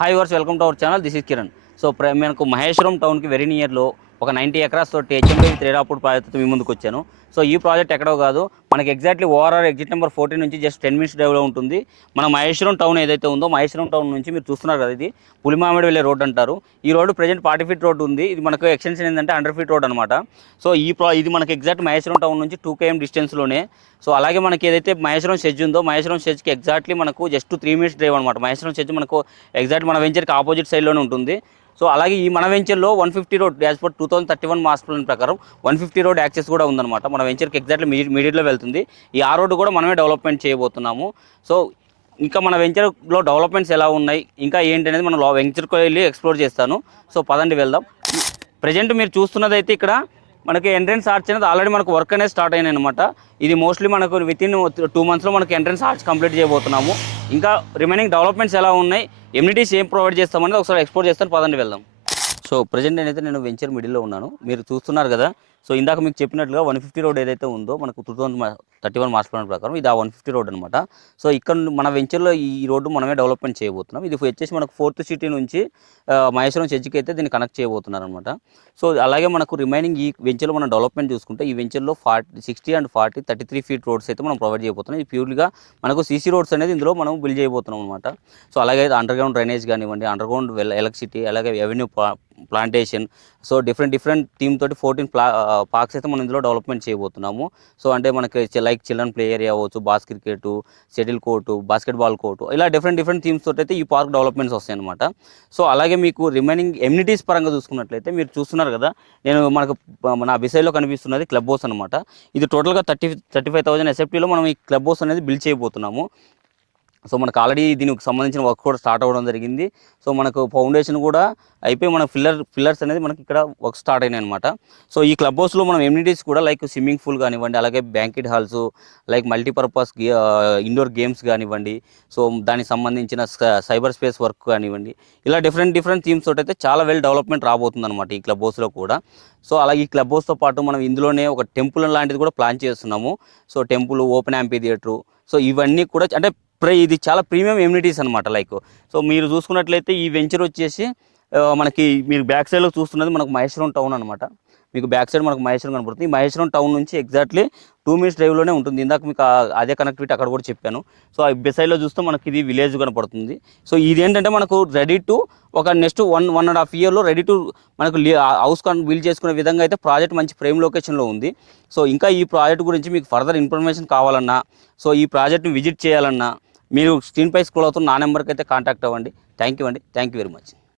Hi వర్స్ welcome to our channel. This is Kiran. So మనకు మహేశ్వరం టౌన్కి వెరీ నియర్లో ఒక 90 ఎకరాస్ తోటి హెచ్ఎండి విత్ రేరాపూర్ ప్రాజెక్ట్ మీ ముందుకు వచ్చాను. సో ఈ ప్రాజెక్ట్ ఎక్కడో కాదు, మనకి ఎగ్జాక్ట్లీ ఓఆర్ఆర్ ఎగ్జిట్ నెంబర్ 14 నుంచి జస్ట్ 10 మినిట్స్ డ్రైవ్లో ఉంటుంది. మన మహేశ్వరం టౌన్ ఏదైతే ఉందో, మహేశ్వరం టౌన్ నుంచి మీరు చూస్తున్నారు కదా, ఇది పులిమామిడి వెళ్ళే రోడ్ అంటారు. ఈ రోడ్డు ప్రజెంట్ 40 ఫీట్ రోడ్ ఉంది. ఇది మనకు ఎక్స్టెన్షన్ ఏంటంటే 100 ఫీట్ రోడ్ అనమాట. సో ఇది మనకి ఎగ్జాక్ట్ మహేశ్వరం టౌన్ నుంచి 2 km డిస్టెన్స్లోనే. సో అలాగే మనకి ఏదైతే మహేశ్వరం షెడ్జ్ ఉందో, మహేశ్వరం షెడ్జ్కి ఎగ్జాక్ట్లీ మనకు జస్ట్ 3 మినిట్స్ డ్రైవ్ అనమాట. మహేశ్వరం షెడ్జ్ మనకు ఎగ్జాక్ట్ మన వెంచర్కి ఆపోజిట్ సైడ్లోనే ఉంటుంది. సో అలాగే ఈ మన వెంచర్లో 150 road as per 2031 master plan ప్రకారం 150 రోడ్ యాక్సెస్ కూడా ఉందన్నమాట. మన వెంచర్కి ఎగ్జాక్ట్లీ మీడియట్లో వెళ్తుంది. ఈ ఆ రోడ్డు కూడా మనమే డెవలప్మెంట్ చేయబోతున్నాము. సో ఇంకా మన వెంచర్లో డెవలప్మెంట్స్ ఎలా ఉన్నాయి, ఇంకా ఏంటి అనేది మనం వెంచర్కి వెళ్ళి ఎక్స్ప్లోర్ చేస్తాను. సో పదండి వెళ్దాం. ప్రజెంట్ మీరు చూస్తున్నదైతే ఇక్కడ మనకి ఎంట్రన్స్ ఆర్చ్ అనేది ఆల్రెడీ మనకు వర్క్ అనేది స్టార్ట్ అయినాయి అనమాట. ఇది మోస్ట్లీ మనకు వితిన్ 2 మంత్స్లో మనకి ఎంట్రన్స్ ఆర్చ్ కంప్లీట్ చేయబోతున్నాము. ఇంకా రిమైనింగ్ డెవలప్మెంట్స్ ఎలా ఉన్నాయి, ఎమ్యూనిటీస్ ఏం ప్రొవైడ్ చేస్తామనేది ఒకసారి ఎక్స్ప్లోర్ చేస్తాను. పదండి వెళ్దాం. సో ప్రజెంట్ నేనైతే నేను వెంచర్ మిడిల్లో ఉన్నాను, మీరు చూస్తున్నారు కదా. సో ఇందాక మీకు చెప్పినట్లుగా 150 రోడ్ ఏదైతే ఉందో మనకు 2031 మాస్టర్ ప్లాన్ ప్రకారం ఇది ఆ 150 రోడ్ అనమాట. సో ఇక్కడ మన వెంచర్లో ఈ రోడ్డు మనమే డెవలప్మెంట్ చేయబోతున్నాం. ఇది వచ్చేసి మనకు 4th సిటీ నుంచి మహేశ్వరం చర్చికి అయితే దీన్ని కనెక్ట్ చేయబోతున్నారు అనమాట. సో అలాగే మనకు రిమైనింగ్ ఈ వెంచర్లో మనం డెవలప్మెంట్ చూసుకుంటే, ఈ వెంచర్లో 60 and 40 33 ఫీట్ రోడ్స్ అయితే మనం ప్రొవైడ్ చేయబోతున్నాం. ఇది ప్యూర్గా మనకు సీసీ రోడ్స్ అనేది ఇందులో మనం బిల్డ్ చేయబోతున్నాం అనమాట. సో అలాగే అండర్ గ్రౌండ్ డ్రైనేజ్ కానివ్వండి, అండర్ గ్రౌండ్ ఎలక్ట్రిసిటీ, అలాగే avenue plantation. So different theme తోటి 14 పార్క్స్ అయితే మనం ఇందులో డెవలప్మెంట్ చేయబోతున్నాము. సో అంటే మనకి లైక్ చిల్డ్రన్ ప్లే ఏరియా అవ్వచ్చు, boss cricket, shuttle court, basketball court, ఇలా డిఫరెంట్ థీమ్స్ తోటి అయితే ఈ పార్క్ డెవలప్మెంట్స్ వస్తాయి అనమాట. సో అలాగే మీకు రిమైనింగ్ ఎమ్యూనిటీస్ పరంగా చూసుకున్నట్లయితే మీరు చూస్తున్నారు కదా, నా బిసైడ్లో కనిపిస్తున్నది క్లబ్ హౌస్ అనమాట. ఇది టోటల్గా 35,000 SFTలో మనం ఈ క్లబ్ హౌస్ అనేది బిల్డ్ చేయబోతున్నాము. సో మనకు ఆల్రెడీ దీనికి సంబంధించిన వర్క్ కూడా స్టార్ట్ అవ్వడం జరిగింది. సో మనకు ఫౌండేషన్ కూడా అయిపోయి మన పిల్లర్స్ అనేది మనకి ఇక్కడ వర్క్ స్టార్ట్ అయినాయి అనమాట. సో ఈ క్లబ్ హౌస్లో మనం ఎమ్యూనిటీస్ కూడా లైక్ స్విమ్మింగ్ పూల్ కానివ్వండి, అలాగే banquet halls, like multipurpose indoor games కానివ్వండి, సో దానికి సంబంధించిన సైబర్ స్పేస్ వర్క్ కానివ్వండి, ఇలా డిఫరెంట్ థీమ్స్ తోటి అయితే చాలా వెల్ డెవలప్మెంట్ రాబోతుంది అనమాట ఈ క్లబ్ హౌస్లో కూడా. సో అలాగే ఈ క్లబ్ హౌస్తో పాటు మనం ఇందులోనే ఒక టెంపుల్ లాంటిది కూడా ప్లాన్ చేస్తున్నాము. So temple, open amphitheatre, so ఇవన్నీ కూడా అంటే ఇది చాలా ప్రీమియం ఎమ్యూనిటీస్ అనమాట. లైక్ సో మీరు చూసుకున్నట్లయితే ఈ వెంచర్ వచ్చేసి మనకి మీరు బ్యాక్ సైడ్లో చూస్తున్నది మనకు మహేశ్వరం టౌన్ అనమాట. మీకు బ్యాక్ సైడ్ మనకు మహేశ్వరం కనపడుతుంది. ఈ మహేశ్వరం టౌన్ నుంచి ఎగ్జాక్ట్లీ 2 మినిట్స్ డ్రైవ్లోనే ఉంటుంది. ఇందాక మీకు అదే కనెక్టివిటీ అక్కడ కూడా చెప్పాను. సో ఆ సైడ్లో చూస్తే మనకి ఇది విలేజ్ కనపడుతుంది. సో ఇది ఏంటంటే మనకు రెడీ టు ఒక నెక్స్ట్ 1.5 ఇయర్లో రెడీ టు మనకు హౌస్ బిల్డ్ చేసుకునే విధంగా అయితే ప్రాజెక్ట్ మంచి ప్రైమ్ లొకేషన్లో ఉంది. సో ఇంకా ఈ ప్రాజెక్ట్ గురించి మీకు ఫర్దర్ ఇన్ఫర్మేషన్ కావాలన్నా, సో ఈ ప్రాజెక్ట్ని విజిట్ చేయాలన్నా మీరు స్క్రీన్పై స్క్రోల్ అవుతున్న నా నెంబర్కి అయితే కాంటాక్ట్ అవ్వండి. థ్యాంక్ యూ అండి. Thank you very much.